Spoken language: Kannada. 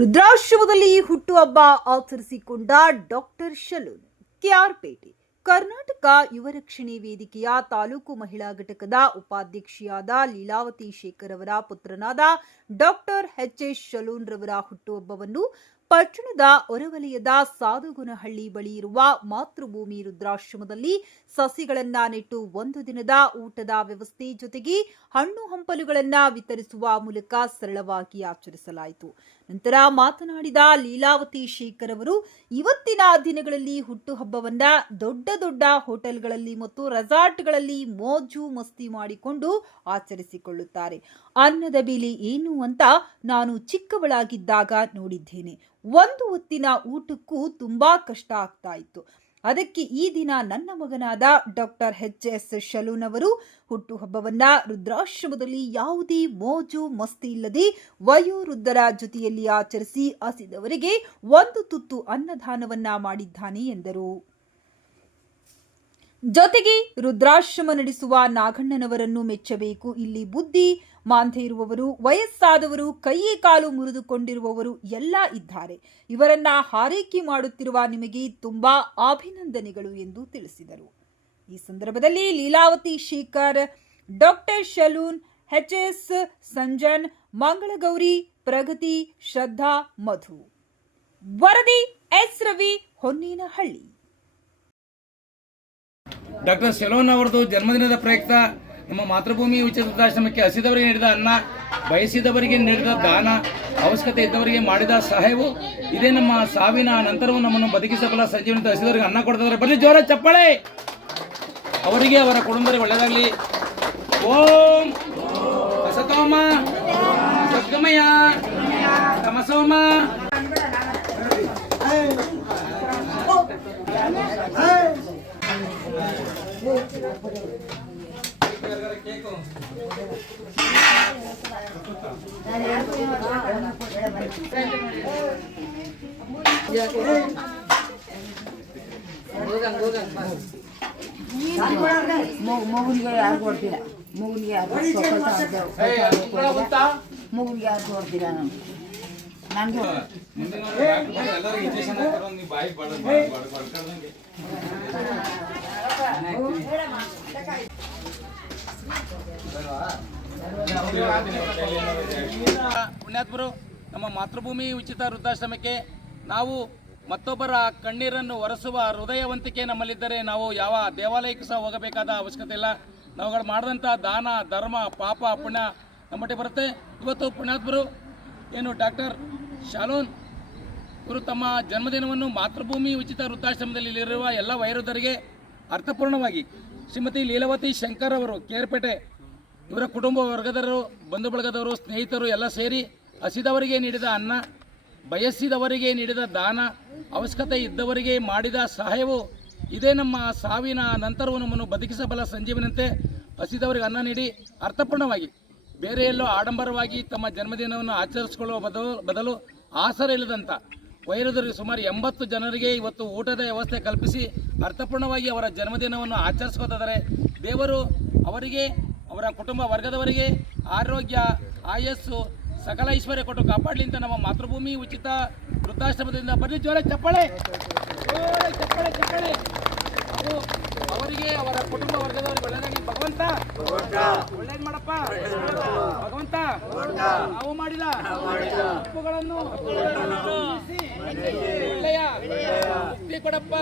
ರುದ್ರಾಶ್ರಮದಲ್ಲಿ ಹುಟ್ಟುಹಬ್ಬ ಆಚರಿಸಿಕೊಂಡ ಡಾಕ್ಟರ್ ಶಲೂನ್ ಕೆಆರ್ಪೇಟೆ ಕರ್ನಾಟಕ ಯುವ ರಕ್ಷಣೆ ವೇದಿಕೆಯ ತಾಲೂಕು ಮಹಿಳಾ ಘಟಕದ ಉಪಾಧ್ಯಕ್ಷೆಯಾದ ಲೀಲಾವತಿ ಶೇಖರ್ ಅವರ ಪುತ್ರನಾದ ಡಾಕ್ಟರ್ ಎಚ್.ಎಸ್. ಶಲೂನ್ ರವರ ಹುಟ್ಟುಹಬ್ಬವನ್ನು ಪಟ್ಟಣದ ಹೊರವಲಯದ ಸಾದುಗುನಹಳ್ಳಿ ಬಳಿ ಇರುವ ಮಾತೃಭೂಮಿ ರುದ್ರಾಶ್ರಮದಲ್ಲಿ ಸಸಿಗಳನ್ನ ನೆಟ್ಟು ಒಂದು ದಿನದ ಊಟದ ವ್ಯವಸ್ಥೆ ಜೊತೆಗೆ ಹಣ್ಣು ಹಂಪಲುಗಳನ್ನ ವಿತರಿಸುವ ಮೂಲಕ ಸರಳವಾಗಿ ಆಚರಿಸಲಾಯಿತು. ನಂತರ ಮಾತನಾಡಿದ ಲೀಲಾವತಿ ಶೇಖರ್ ಅವರು ಇವತ್ತಿನ ದಿನಗಳಲ್ಲಿ ಹುಟ್ಟುಹಬ್ಬವನ್ನ ದೊಡ್ಡ ದೊಡ್ಡ ಹೋಟೆಲ್ಗಳಲ್ಲಿ ಮತ್ತು ರೆಸಾರ್ಟ್ಗಳಲ್ಲಿ ಮೋಜು ಮಸ್ತಿ ಮಾಡಿಕೊಂಡು ಆಚರಿಸಿಕೊಳ್ಳುತ್ತಾರೆ. ಅನ್ನದ ಬೆಲೆ ಏನು ಅಂತ ನಾನು ಚಿಕ್ಕವಳಾಗಿದ್ದಾಗ ನೋಡಿದ್ದೇನೆ. ಒಂದು ಹೊತ್ತಿನ ಊಟಕ್ಕೂ ತುಂಬಾ ಕಷ್ಟ ಆಗ್ತಾ ಇತ್ತು. ಅದಕ್ಕೆ ಈ ದಿನ ನನ್ನ ಮಗನಾದ ಡಾಕ್ಟರ್ ಎಚ್.ಎಸ್. ಶಲೂನ್ ಅವರು ಹುಟ್ಟುಹಬ್ಬವನ್ನ ರುದ್ರಾಶ್ರಮದಲ್ಲಿ ಯಾವುದೇ ಮೋಜು ಮಸ್ತಿ ಇಲ್ಲದೆ ವಯೋವೃದ್ಧರ ಜೊತೆಯಲ್ಲಿ ಆಚರಿಸಿ ಹಸಿದವರಿಗೆ ಒಂದು ತುತ್ತು ಅನ್ನದಾನವನ್ನ ಮಾಡಿದ್ದಾನೆ ಎಂದರು. ಜೊತೆಗೆ ರುದ್ರಾಶ್ರಮ ನಡೆಸುವ ನಾಗಣ್ಣನವರನ್ನು ಮೆಚ್ಚಬೇಕು. ಇಲ್ಲಿ ಬುದ್ಧಿ ಮಾಂದ್ಯ ಇರುವವರು, ವಯಸ್ಸಾದವರು, ಕೈ ಕಾಲು ಮುರಿದುಕೊಂಡಿರುವವರು ಎಲ್ಲ ಇದ್ದಾರೆ. ಇವರನ್ನ ಹಾರೈಕೆ ಮಾಡುತ್ತಿರುವ ನಿಮಗೆ ತುಂಬಾ ಅಭಿನಂದನೆಗಳು ಎಂದು ತಿಳಿಸಿದರು. ಈ ಸಂದರ್ಭದಲ್ಲಿ ಲೀಲಾವತಿ ಶೇಖರ್, ಡಾಕ್ಟರ್ ಶಲೂನ್, ಎಚ್.ಎಸ್. ಸಂಜನ್, ಮಂಗಳಗೌರಿ, ಪ್ರಗತಿ, ಶ್ರದ್ಧಾ, ಮಧು. ವರದಿ ಎಸ್. ರವಿ, ಹೊನ್ನೇನಹಳ್ಳಿ. ಡಾಕ್ಟರ್ ಶಲೂನ್ ಅವರದು ಜನ್ಮದಿನದ ಪ್ರಯುಕ್ತ ನಮ್ಮ ಮಾತೃಭೂಮಿ ಉಚಿತ ವೃದ್ಧಾಶ್ರಮಕ್ಕೆ ಹಸಿದವರಿಗೆ ನೀಡಿದ ಅನ್ನ, ಬಯಸಿದವರಿಗೆ ನೀಡಿದ ದಾನ, ಅವಶ್ಯಕತೆ ಇದ್ದವರಿಗೆ ಮಾಡಿದ ಸಹಾಯವು ಇದೇ ನಮ್ಮ ಸಾವಿನ ನಂತರವೂ ನಮ್ಮನ್ನು ಬದುಕಿಸಬಲ್ಲ ಸಂಜೀವನಿ. ಹಸಿದವರಿಗೆ ಅನ್ನ ಕೊಡ್ತಿದ್ದಾರೆ. ಬನ್ನಿ ಜೋರ ಚಪ್ಪಾಳೆ. ಅವರಿಗೆ ಅವರ ಕುಟುಂಬರಿಗೆ ಒಳ್ಳೆಯದಾಗಲಿ. ಓಂ ಅಸತೋಮ ಸದ್ಗಮಯ ತಮಸೋಮ. ಮಗುನಿಗೆ ಯಾರು ಕೊಡ್ತೀರಾ? ಮಗುನಿಗೆ ಯಾರು ಮಗುನಿಗೆ ಯಾರು ಕೊಡ್ತೀರಾ? ನನಗೆ ಪುಣ್ಯಾತ್ಮರು, ನಮ್ಮ ಮಾತೃಭೂಮಿ ಉಚಿತ ವೃದ್ಧಾಶ್ರಮಕ್ಕೆ ನಾವು ಮತ್ತೊಬ್ಬರ ಕಣ್ಣೀರನ್ನು ಒರೆಸುವ ಹೃದಯವಂತಿಕೆ ನಮ್ಮಲ್ಲಿದ್ದರೆ ನಾವು ಯಾವ ದೇವಾಲಯಕ್ಕೂ ಸಹ ಹೋಗಬೇಕಾದ ಅವಶ್ಯಕತೆ ಇಲ್ಲ. ನಾವುಗಳು ಮಾಡಿದಂಥ ದಾನ ಧರ್ಮ ಪಾಪ ಪುಣ್ಯ ನಮ್ಮೊಟ್ಟಿಗೆ ಬರುತ್ತೆ. ಇವತ್ತು ಪುಣ್ಯಾತ್ಮರು ಏನು ಡಾಕ್ಟರ್ ಶಲೂನ್ ಇವರು ತಮ್ಮ ಜನ್ಮದಿನವನ್ನು ಮಾತೃಭೂಮಿ ಉಚಿತ ವೃದ್ಧಾಶ್ರಮದಲ್ಲಿ ಇಲ್ಲಿರುವ ಎಲ್ಲ ವಯೋವೃದ್ಧರಿಗೆ ಅರ್ಥಪೂರ್ಣವಾಗಿ ಶ್ರೀಮತಿ ಲೀಲಾವತಿ ಶಂಕರ್ ಅವರು ಕೇರ್ಪೇಟೆ ಇವರ ಕುಟುಂಬ ವರ್ಗದವರು, ಬಂಧು ಬಳಗದವರು, ಸ್ನೇಹಿತರು ಎಲ್ಲ ಸೇರಿ ಹಸಿದವರಿಗೆ ನೀಡಿದ ಅನ್ನ, ಬಯಸಿದವರಿಗೆ ನೀಡಿದ ದಾನ, ಅವಶ್ಯಕತೆ ಇದ್ದವರಿಗೆ ಮಾಡಿದ ಸಹಾಯವು ಇದೇ ನಮ್ಮ ಸಾವಿನ ನಂತರವೂ ನಮ್ಮನ್ನು ಬದುಕಿಸಬಲ್ಲ ಸಂಜೀವನಂತೆ. ಹಸಿದವರಿಗೆ ಅನ್ನ ನೀಡಿ ಅರ್ಥಪೂರ್ಣವಾಗಿ ಬೇರೆ ಎಲ್ಲೋ ಆಡಂಬರವಾಗಿ ತಮ್ಮ ಜನ್ಮದಿನವನ್ನು ಆಚರಿಸಿಕೊಳ್ಳುವ ಬದಲು ಆಸರ ಇಲ್ಲದಂಥ ವಯೋವೃದ್ಧರಿಗೆ ಸುಮಾರು 80 ಜನರಿಗೆ ಇವತ್ತು ಊಟದ ವ್ಯವಸ್ಥೆ ಕಲ್ಪಿಸಿ ಅರ್ಥಪೂರ್ಣವಾಗಿ ಅವರ ಜನ್ಮದಿನವನ್ನು ಆಚರಿಸ್ಕೋತಿದ್ದಾರೆ. ದೇವರು ಅವರಿಗೆ, ಅವರ ಕುಟುಂಬ ವರ್ಗದವರಿಗೆ ಆರೋಗ್ಯ, ಆಯಸ್ಸು, ಸಕಲ ಐಶ್ವರ್ಯ ಕೊಟ್ಟು ಕಾಪಾಡಲಿ ಅಂತ ನಮ್ಮ ಮಾತೃಭೂಮಿ ಉಚಿತ ವೃದ್ಧಾಶ್ರಮದಿಂದ ಬನ್ನಿ ಜೋರ ಚಪ್ಪಾಳೆ ಚಪ್ಪಾಳೆ ಚಪ್ಪಾಳೆ. ಅವರಿಗೆ ಅವರ ಕುಟುಂಬ ವರ್ಗದವರಿಗೆ ಒಳ್ಳೆಯದಾಗಿ ಭಗವಂತ ಒಳ್ಳೇದು ಮಾಡಪ್ಪ. ಭಗವಂತ ನಾವು ಮಾಡಿದ ತಪ್ಪುಗಳನ್ನು ಒಳ್ಳೆಯ ಮುಕ್ತಿ ಕೊಡಪ್ಪ.